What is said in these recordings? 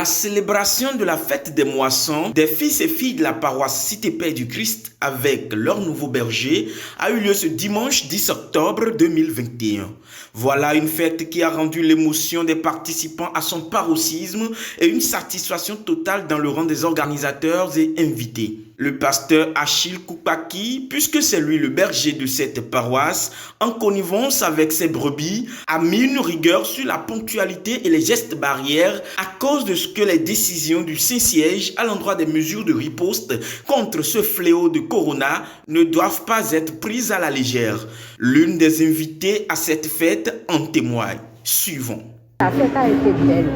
La célébration de la fête des moissons des fils et filles de la paroisse Cité-Paix du Christ avec leur nouveau berger a eu lieu ce dimanche 10 octobre 2021. Voilà une fête qui a rendu l'émotion des participants à son paroxysme et une satisfaction totale dans le rang des organisateurs et invités. Le pasteur Achille Koupaki, puisque c'est lui le berger de cette paroisse, en connivence avec ses brebis, a mis une rigueur sur la ponctualité et les gestes barrières à cause de ce que les décisions du Saint-Siège à l'endroit des mesures de riposte contre ce fléau de Corona ne doivent pas être prises à la légère. L'une des invitées à cette fête en témoigne. Suivons. La fête a été belle.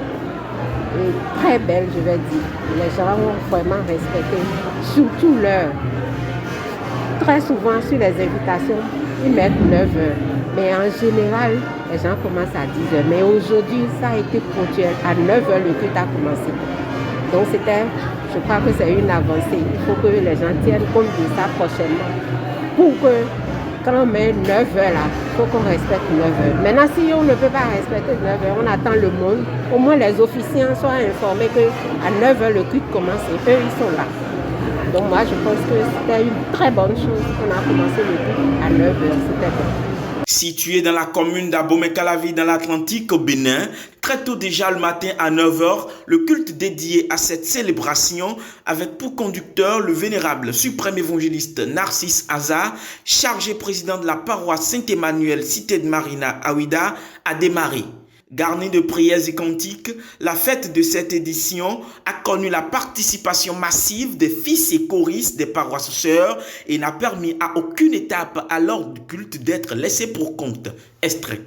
Et très belle, je vais dire. Les gens ont vraiment respecté, surtout l'heure. Très souvent, sur les invitations, ils mettent 9 heures. Mais en général, les gens commencent à 10 heures. Mais aujourd'hui, ça a été ponctuel. À 9 heures, le culte a commencé. Donc je crois que c'est une avancée. Il faut que les gens tiennent compte de ça prochainement. Pour que, quand on met 9 heures là, il faut qu'on respecte 9 heures. Maintenant, si on ne peut pas respecter 9 heures, on attend le monde. Au moins, les officiants soient informés qu'à 9 heures, le culte commence et eux, ils sont là. Donc moi, je pense que c'était une très bonne chose qu'on a commencé le culte à 9 heures. C'était bon. Situé dans la commune d'Abomey-Calavi dans l'Atlantique au Bénin, très tôt déjà le matin à 9 h, le culte dédié à cette célébration avec pour conducteur le vénérable suprême évangéliste Narcisse Aza, chargé président de la paroisse Saint-Emmanuel Cité de Marina à Ouidah, a démarré. Garnie de prières et cantiques, la fête de cette édition a connu la participation massive des fils et choristes des paroisses sœurs et n'a permis à aucune étape à l'ordre du culte d'être laissée pour compte. Extrait.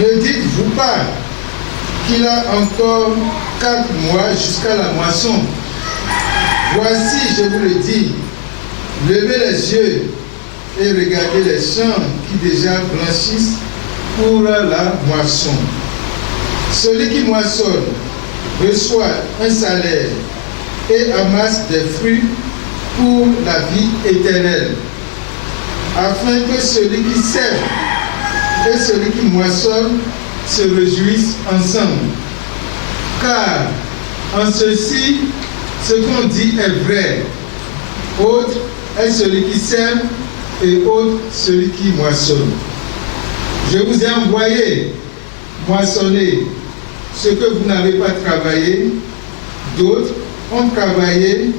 Ne dites-vous pas qu'il a encore 4 mois jusqu'à la moisson. Voici, je vous le dis, levez les yeux et regardez les champs qui déjà blanchissent pour la moisson. Celui qui moissonne reçoit un salaire et amasse des fruits pour la vie éternelle, afin que celui qui sème et celui qui moissonne se réjouissent ensemble. Car en ceci, ce qu'on dit est vrai. Autre est celui qui sème et autre celui qui moissonne. Je vous ai envoyé moissonner ce que vous n'avez pas travaillé. D'autres ont travaillé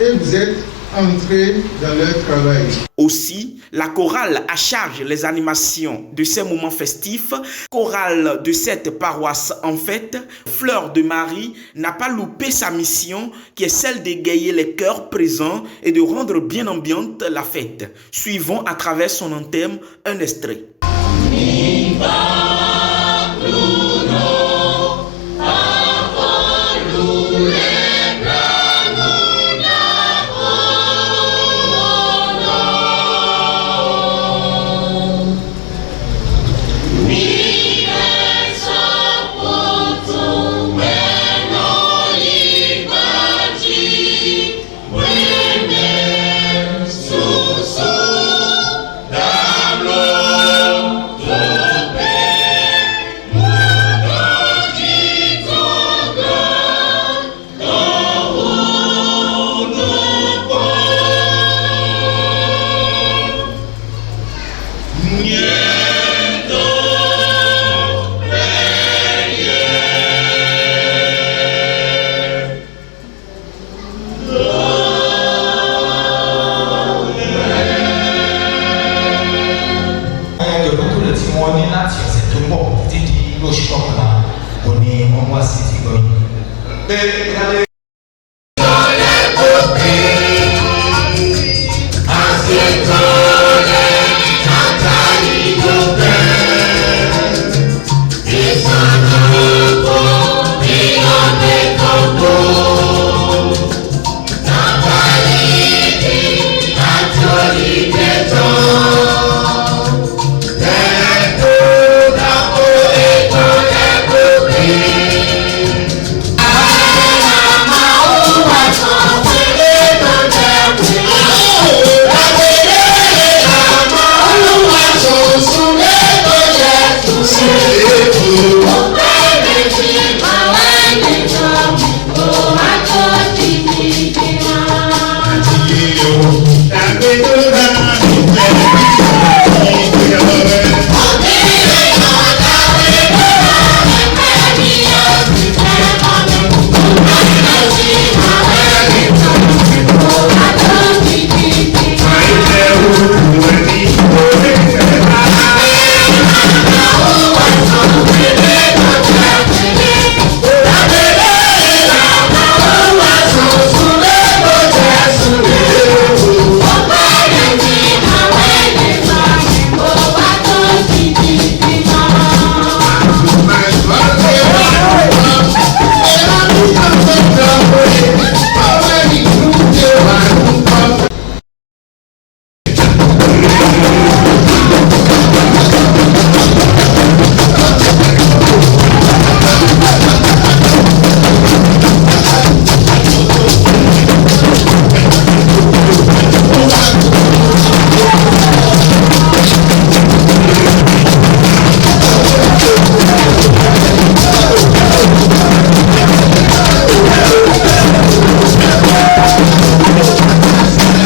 et vous êtes entrés dans leur travail. Aussi, la chorale à charge les animations de ces moments festifs. Chorale de cette paroisse en fête, Fleur de Marie n'a pas loupé sa mission qui est celle d'égayer les cœurs présents et de rendre bien ambiante la fête. Suivons à travers son anthème un extrait.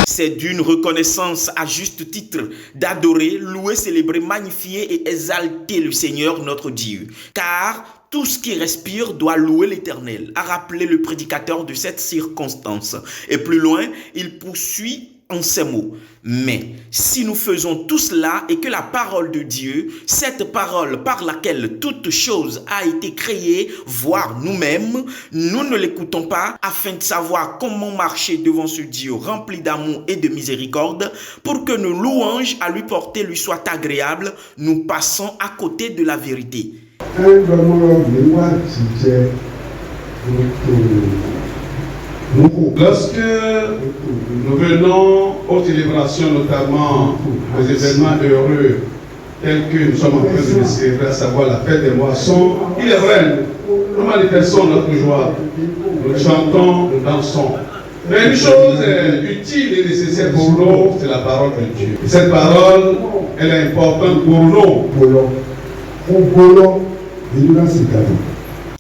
C'est d'une reconnaissance à juste titre d'adorer, louer, célébrer, magnifier et exalter le Seigneur notre Dieu. Car tout ce qui respire doit louer l'Éternel, a rappelé le prédicateur de cette circonstance. Et plus loin, il poursuit en ces mots. Mais si nous faisons tout cela et que la parole de Dieu, cette parole par laquelle toute chose a été créée, voire nous-mêmes, nous ne l'écoutons pas afin de savoir comment marcher devant ce Dieu rempli d'amour et de miséricorde pour que nos louanges à lui porter lui soient agréables, nous passons à côté de la vérité. Lorsque nous venons aux célébrations, notamment aux événements heureux, tels que nous sommes en train de les célébrer, à savoir la fête des moissons, il est vrai, nous manifestons notre joie, nous chantons, nous dansons. Mais une chose utile et nécessaire pour nous, c'est la parole de Dieu. Et cette parole, elle est importante pour nous.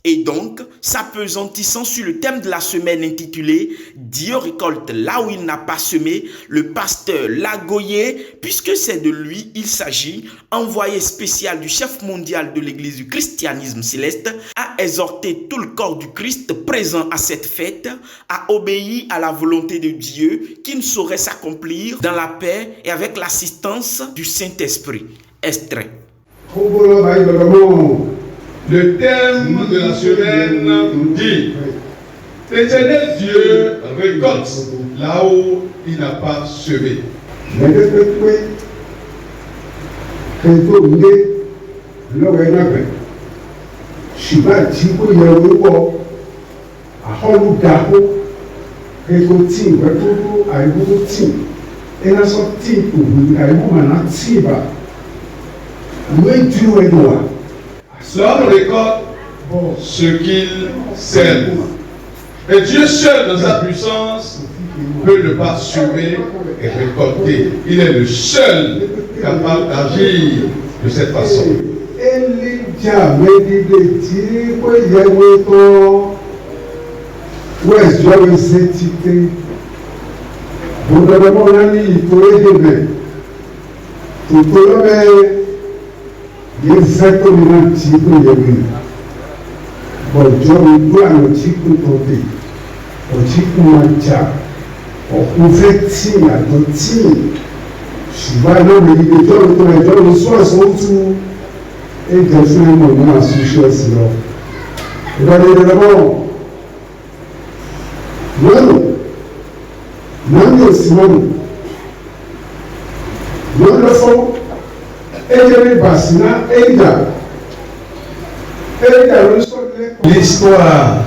Et donc, s'appesantissant sur le thème de la semaine intitulé « Dieu récolte là où il n'a pas semé », le pasteur Lagoyer, puisque c'est de lui il s'agit, envoyé spécial du chef mondial de l'Église du christianisme céleste, a exhorté tout le corps du Christ présent à cette fête à obéir à la volonté de Dieu qui ne saurait s'accomplir dans la paix et avec l'assistance du Saint-Esprit. Extrait. Le thème de la semaine nous dit « L'Éternel Dieu récolte là où il n'a pas semé ». L'homme récolte ce qu'il sème. Et Dieu seul, dans sa puissance, peut ne pas semer et récolter. Il est le seul capable d'agir de cette façon. L'histoire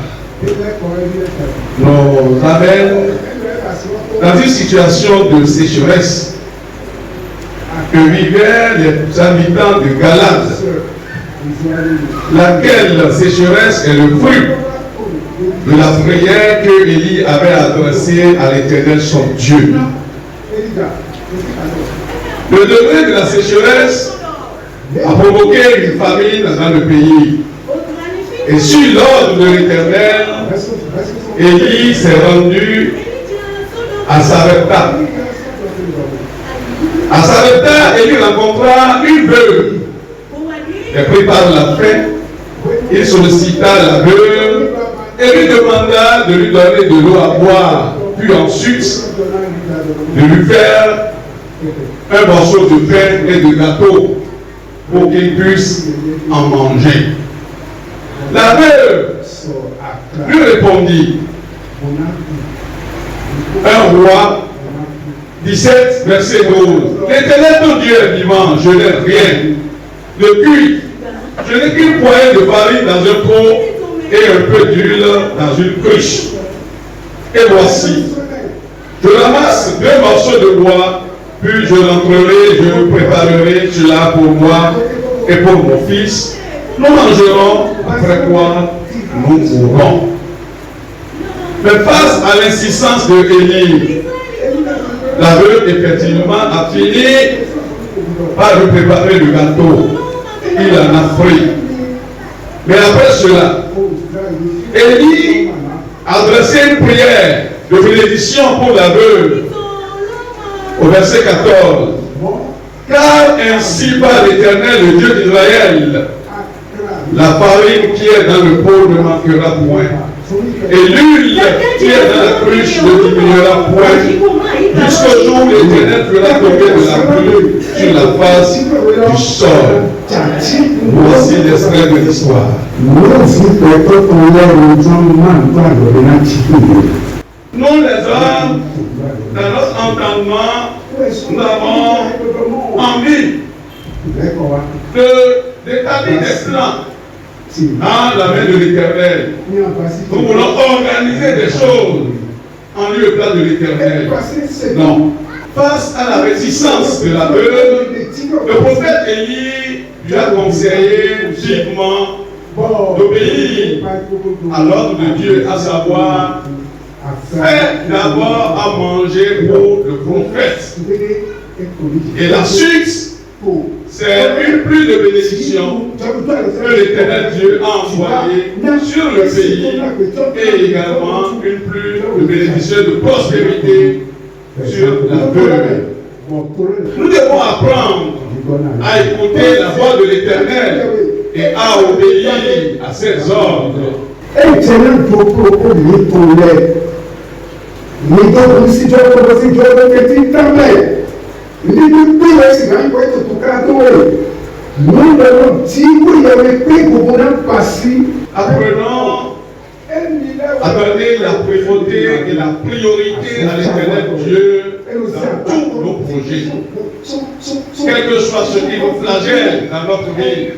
nous amène dans une situation de sécheresse que vivaient les habitants de Galade, laquelle sécheresse est le fruit de la prière que Élie avait adressée à l'Éternel son Dieu. Le degré de la sécheresse a provoqué une famine dans le pays. Et sur l'ordre de l'Éternel, Élie s'est rendu à Sarepta. À Sarepta, Élie rencontra une veuve. Elle prépare la paix. Il sollicita la veuve et lui demanda de lui donner de l'eau à boire, puis ensuite de lui faire un morceau de pain et de gâteau pour qu'il puisse en manger. La veuve lui répondit, un roi, 17, verset 12, l'Éternel ton Dieu est vivant, je n'ai rien. Depuis, je n'ai qu'une poignée de farine dans un pot et un peu d'huile dans une cruche. Et voici, je ramasse 2 morceaux de bois, puis je rentrerai, je préparerai cela pour moi et pour mon fils. Nous mangerons, après quoi nous mourrons. Mais face à l'insistance de Élie, la veuve effectivement a fini par lui préparer le gâteau. Il en a pris. Mais après cela, Élie a adressé une prière de bénédiction pour la veuve. Au verset 14. Car ainsi par l'Éternel, le Dieu d'Israël, la farine qui est dans le pot ne manquera point. Et l'huile qui est dans la cruche ne diminuera point. Jusqu'au jour où l'Éternel fera tomber de la pluie sur la face du sol. Voici l'extrait de l'histoire. Nous les hommes, dans notre entendement, nous avons envie d'établir des plans dans la main de l'Éternel. Nous voulons organiser des choses en lieu et place de l'Éternel. Non. Face à la réticence de la veuve, le prophète Élie lui a conseillé vivement d'obéir à l'ordre de Dieu, à savoir faire d'abord à manger pour le prophète. Et la suite, c'est une pluie de bénédiction que l'Éternel Dieu a envoyée sur le pays et également une pluie de bénédiction de prospérité sur la veuve. Nous devons apprendre à écouter la voix de l'Éternel et à obéir à ses ordres. Apprenons à donner la primauté et la priorité à l'Éternel Dieu dans tous nos projets. Quel que soit ce qui nous flagelle dans notre vie,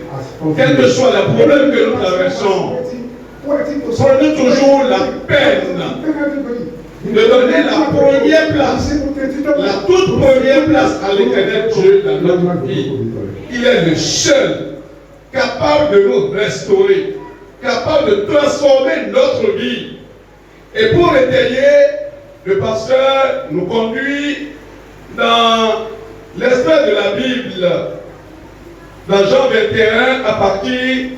quel que soit le problème que nous traversons, prenons toujours la peine de donner la première place, la toute première place à l'Éternel Dieu dans notre vie. Il est le seul capable de nous restaurer, capable de transformer notre vie. Et pour l'étayer, le pasteur nous conduit dans l'esprit de la Bible, dans Jean 21, à partir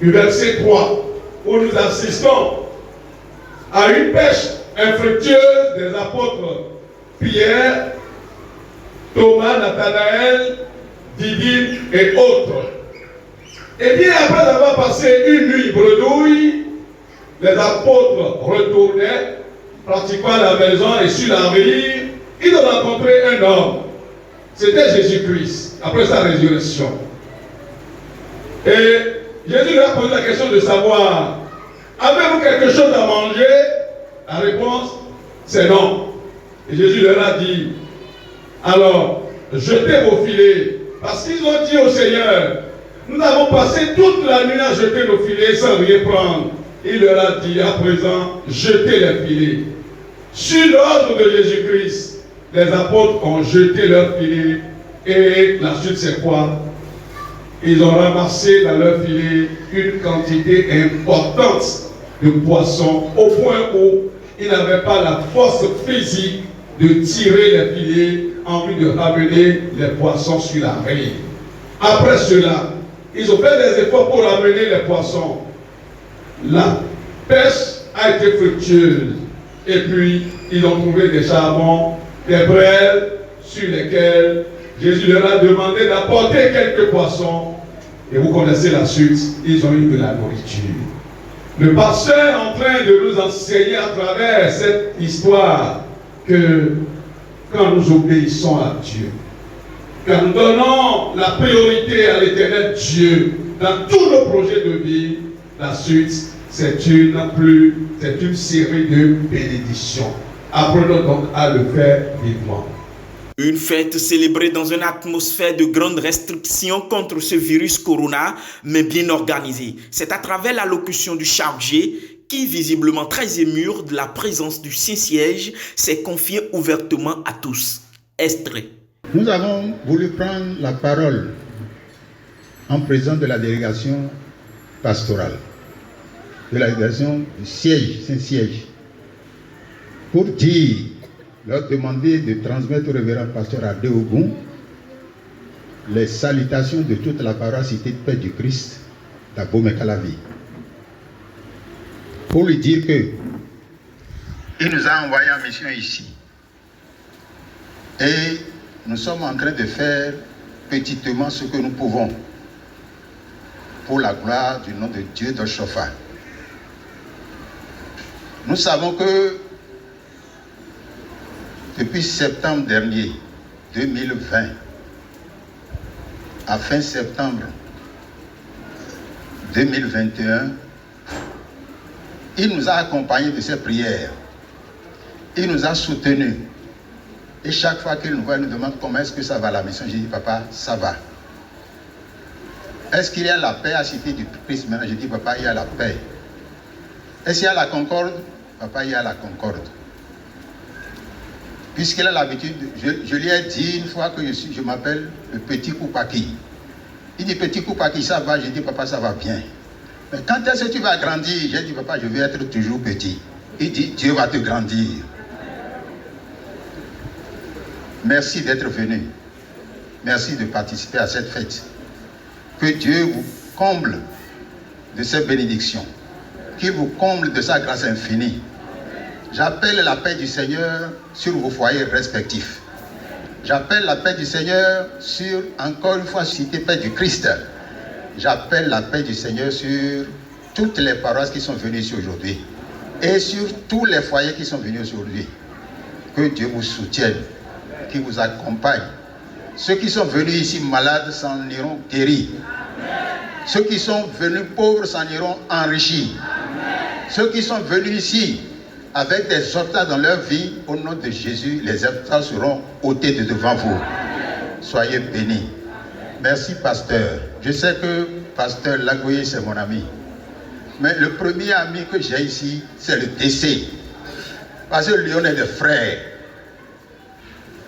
du verset 3, où nous assistons à une pêche infructueuse des apôtres Pierre, Thomas, Nathanaël, Didyme et autres. Et bien après avoir passé une nuit bredouille, les apôtres retournaient pratiquement à la maison et sur la rive, ils ont rencontré un homme. C'était Jésus-Christ, après sa résurrection. Et Jésus leur a posé la question de savoir, avez-vous quelque chose à manger? La réponse, c'est non. Et Jésus leur a dit, alors, jetez vos filets. Parce qu'ils ont dit au Seigneur, nous avons passé toute la nuit à jeter nos filets sans rien prendre. Il leur a dit, à présent, jetez les filets. Sur l'ordre de Jésus-Christ, les apôtres ont jeté leurs filets. Et la suite, c'est quoi? Ils ont ramassé dans leurs filets une quantité importante de poissons, au point où ils n'avaient pas la force physique de tirer les filets en vue de ramener les poissons sur la rive. Après cela, ils ont fait des efforts pour ramener les poissons. La pêche a été fructueuse. Et puis, ils ont trouvé des charbons, des braises sur lesquelles Jésus leur a demandé d'apporter quelques poissons. Et vous connaissez la suite, ils ont eu de la nourriture. Le pasteur est en train de nous enseigner à travers cette histoire que quand nous obéissons à Dieu, quand nous donnons la priorité à l'Éternel Dieu dans tous nos projets de vie, la suite, c'est une série de bénédictions. Apprenons donc à le faire vivement. Une fête célébrée dans une atmosphère de grandes restrictions contre ce virus corona, mais bien organisée. C'est à travers l'allocution du chargé qui, visiblement très ému de la présence du Saint-Siège, s'est confié ouvertement à tous. Extrait. Nous avons voulu prendre la parole en présence de la délégation pastorale, de la délégation du siège, Saint-Siège, pour dire, leur demander de transmettre au révérend pasteur Adéogun les salutations de toute la paroisse Cité de Paix du Christ d'Abomey-Calavi. Pour lui dire que il nous a envoyé en mission ici. Et nous sommes en train de faire petitement ce que nous pouvons pour la gloire du nom de Dieu de Chofa. Nous savons que depuis septembre dernier, 2020, à fin septembre 2021, il nous a accompagnés de ses prières. Il nous a soutenus. Et chaque fois qu'il nous voit, il nous demande comment est-ce que ça va la mission. Je dis, papa, ça va. Est-ce qu'il y a la paix à Cité du Christ maintenant? Je dis, papa, il y a la paix. Est-ce qu'il y a la concorde? Papa, il y a la concorde. puisqu'il a l'habitude, je lui ai dit une fois que je m'appelle le petit Koupaki. Il dit petit Koupaki, ça va? J'ai dit papa, ça va bien. Mais quand est-ce que tu vas grandir? J'ai dit papa, je vais être toujours petit. Il dit Dieu va te grandir. Merci d'être venu. Merci de participer à cette fête. Que Dieu vous comble de ses bénédictions. Qu'il vous comble de sa grâce infinie. J'appelle la paix du Seigneur sur vos foyers respectifs. J'appelle la paix du Seigneur sur, encore une fois, cité paix du Christ. J'appelle la paix du Seigneur sur toutes les paroisses qui sont venues ici aujourd'hui. Et sur tous les foyers qui sont venus aujourd'hui. Que Dieu vous soutienne, qu'il vous accompagne. Ceux qui sont venus ici malades s'en iront guéris. Ceux qui sont venus pauvres s'en iront enrichis. Ceux qui sont venus ici avec des obstacles dans leur vie, au nom de Jésus, les obstacles seront ôtés de devant vous. Soyez bénis. Merci, pasteur. Je sais que pasteur Lagoye, c'est mon ami. Mais le premier ami que j'ai ici, c'est le décès. Parce que lui, on est des frères.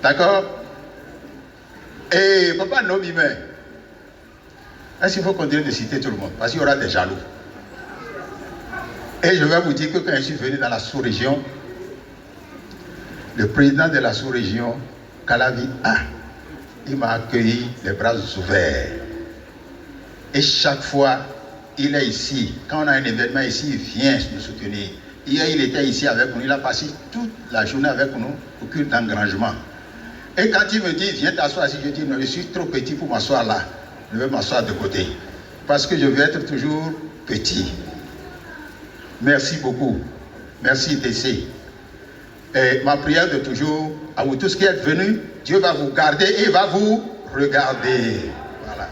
D'accord? Et papa Nomime, est-ce qu'il faut continuer de citer tout le monde? Parce qu'il y aura des jaloux. Et je vais vous dire que quand je suis venu dans la sous-région, le président de la sous-région, Kalavi A, il m'a accueilli les bras ouverts. Et chaque fois, il est ici. Quand on a un événement ici, il vient nous soutenir. Hier, il était ici avec nous. Il a passé toute la journée avec nous au culte d'engrangement. Et quand il me dit, viens t'asseoir ici, je dis, non, je suis trop petit pour m'asseoir là. Je vais m'asseoir de côté. Parce que je veux être toujours petit. Merci beaucoup. Merci DC. Et ma prière de toujours, à vous tous qui êtes venus, Dieu va vous garder et va vous regarder. Voilà.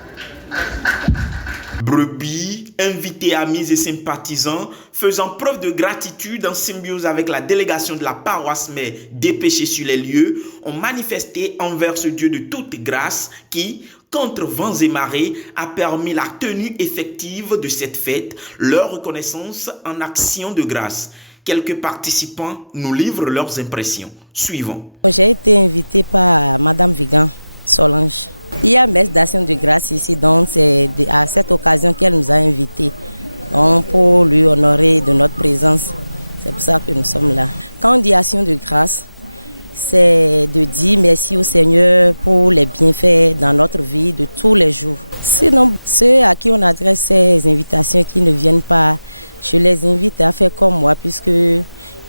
Brebis, invités, amis et sympathisants, faisant preuve de gratitude en symbiose avec la délégation de la paroisse mère dépêchée sur les lieux, ont manifesté envers ce Dieu de toute grâce qui, contre vents et marées, a permis la tenue effective de cette fête, leur reconnaissance en action de grâce. Quelques participants nous livrent leurs impressions. Suivons. J'ai été invitée par Madame Vigan Solange. Il y a messe d'action de grâce ici, donc c'est à cette occasion qu'elle nous a invités pour lui honorer de notre présence. C'est pour ça que nous sommes là. Quand on dit action de grâce, c'est de dire merci au Seigneur pour les bienfaits dans notre vie de tous les jours. Sinon, ceux à qui on adresse ces invitations qui ne viennent pas, je les invite à faire comme moi, puisque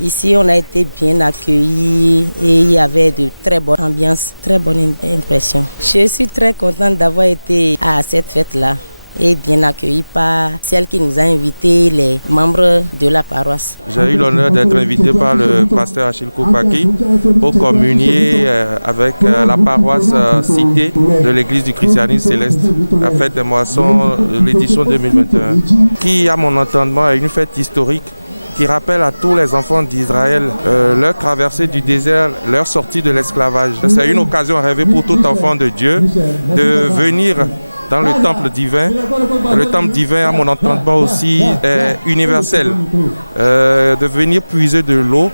ici on a été bien accueillis et il y avait de très bonnes ambiances, très bonnes impressions. Je suis très contente d'avoir été à cette fête-là et bien accueillie par celle qui nous a invités, les membres de la paroisse. J'ai eu l'honneur d'être invité par le pasteur Achille Koupaki pour communier avec la paroisse cité de l'église du christianisme céleste, la fête des moissons de l'édition 2021, qui, à mon entendement, est une fête historique qui rappelle à tous les enfants d'Israël leur traversée du désert, leur sortie de l'esclavage. C'est une occasion rêvée pour tout enfant de Dieu de venir dans le temple divin. Le temple divin, à mon entendement aussi, est universel. De venir puiser de l'eau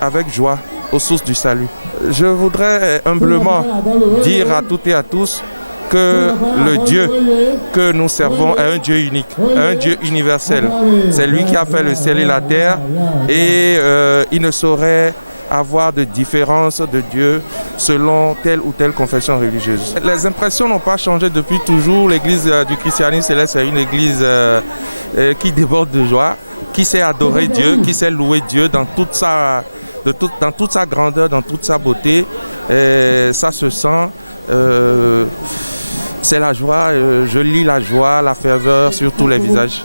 avec joie aux sources du salut. Je voudrais humblement dire à toutes et à tous que le Dieu que nous servons est un Dieu unique, un Dieu universel. C'est lui qui a fait le ciel et la terre et il ne saurait avoir de différence de Dieu selon telle ou telle confession religieuse. Les impressions n'ont pas changé depuis toujours. L'église du christianisme céleste est une église qui déborde de joie, qui sait adorer Dieu, qui sait louer Dieu dans toute sa grandeur, dans toute sa beauté. Et ça se sent. C'est la joie, je lis la joie, la ferveur sur tous les visages.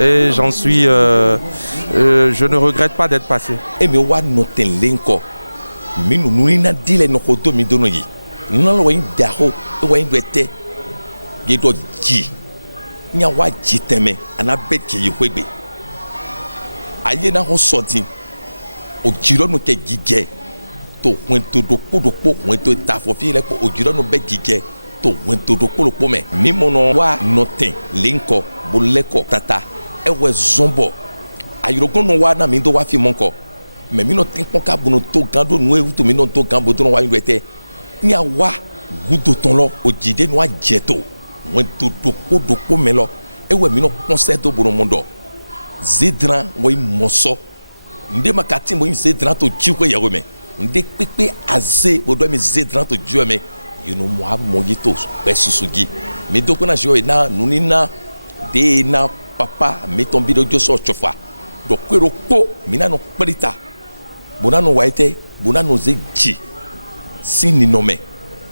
Et j'en suis, je ne regrette pas d'être passé. Et mais wa noten lenko, minu nuna dile no kodo mi dono yi, nuna wa indaho, wa indwete, yedo ji, nya wa jiteme, anabet ki yiwebe. Aye na ho sodi, o jiro no ke gige, to wento do po, wento tafofi le po, o jiro no be gige. To wento do po me mimono wa noten lenko boleko tata ewe zombo ayirokon no wa na mi do wa fi monko mais mino tempo ka bono to gando noe uto mino to gambo to no wa ndete ni awa gudo ton lo ojide no ajeto won do ko melo e we mino concert do bono mondo zedran wo moso nde makati mo zedran to jiwo ya we me nde pepe aze bo do mi zedran to jiwo me you know mo yito pe susugi mi do ko na jo na nunina de na papa mi tombi do so chofa do kwero po mina no prita bona no waite bona no zeji sini nome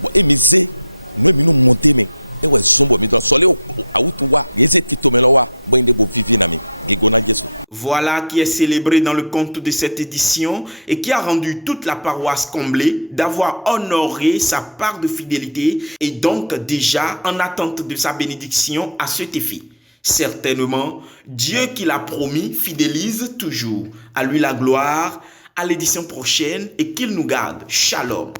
bo emize no mi no monte me e we zombo mi do sole awutuwa yeze titomelowa bo inde bo vivi na mi gigona Jesu. Voilà qui est célébré dans le compte de cette édition et qui a rendu toute la paroisse comblée d'avoir honoré sa part de fidélité et donc déjà en attente de sa bénédiction à cet effet. Certainement, Dieu qui l'a promis fidélise toujours. À lui la gloire, à l'édition prochaine et qu'il nous garde. Shalom.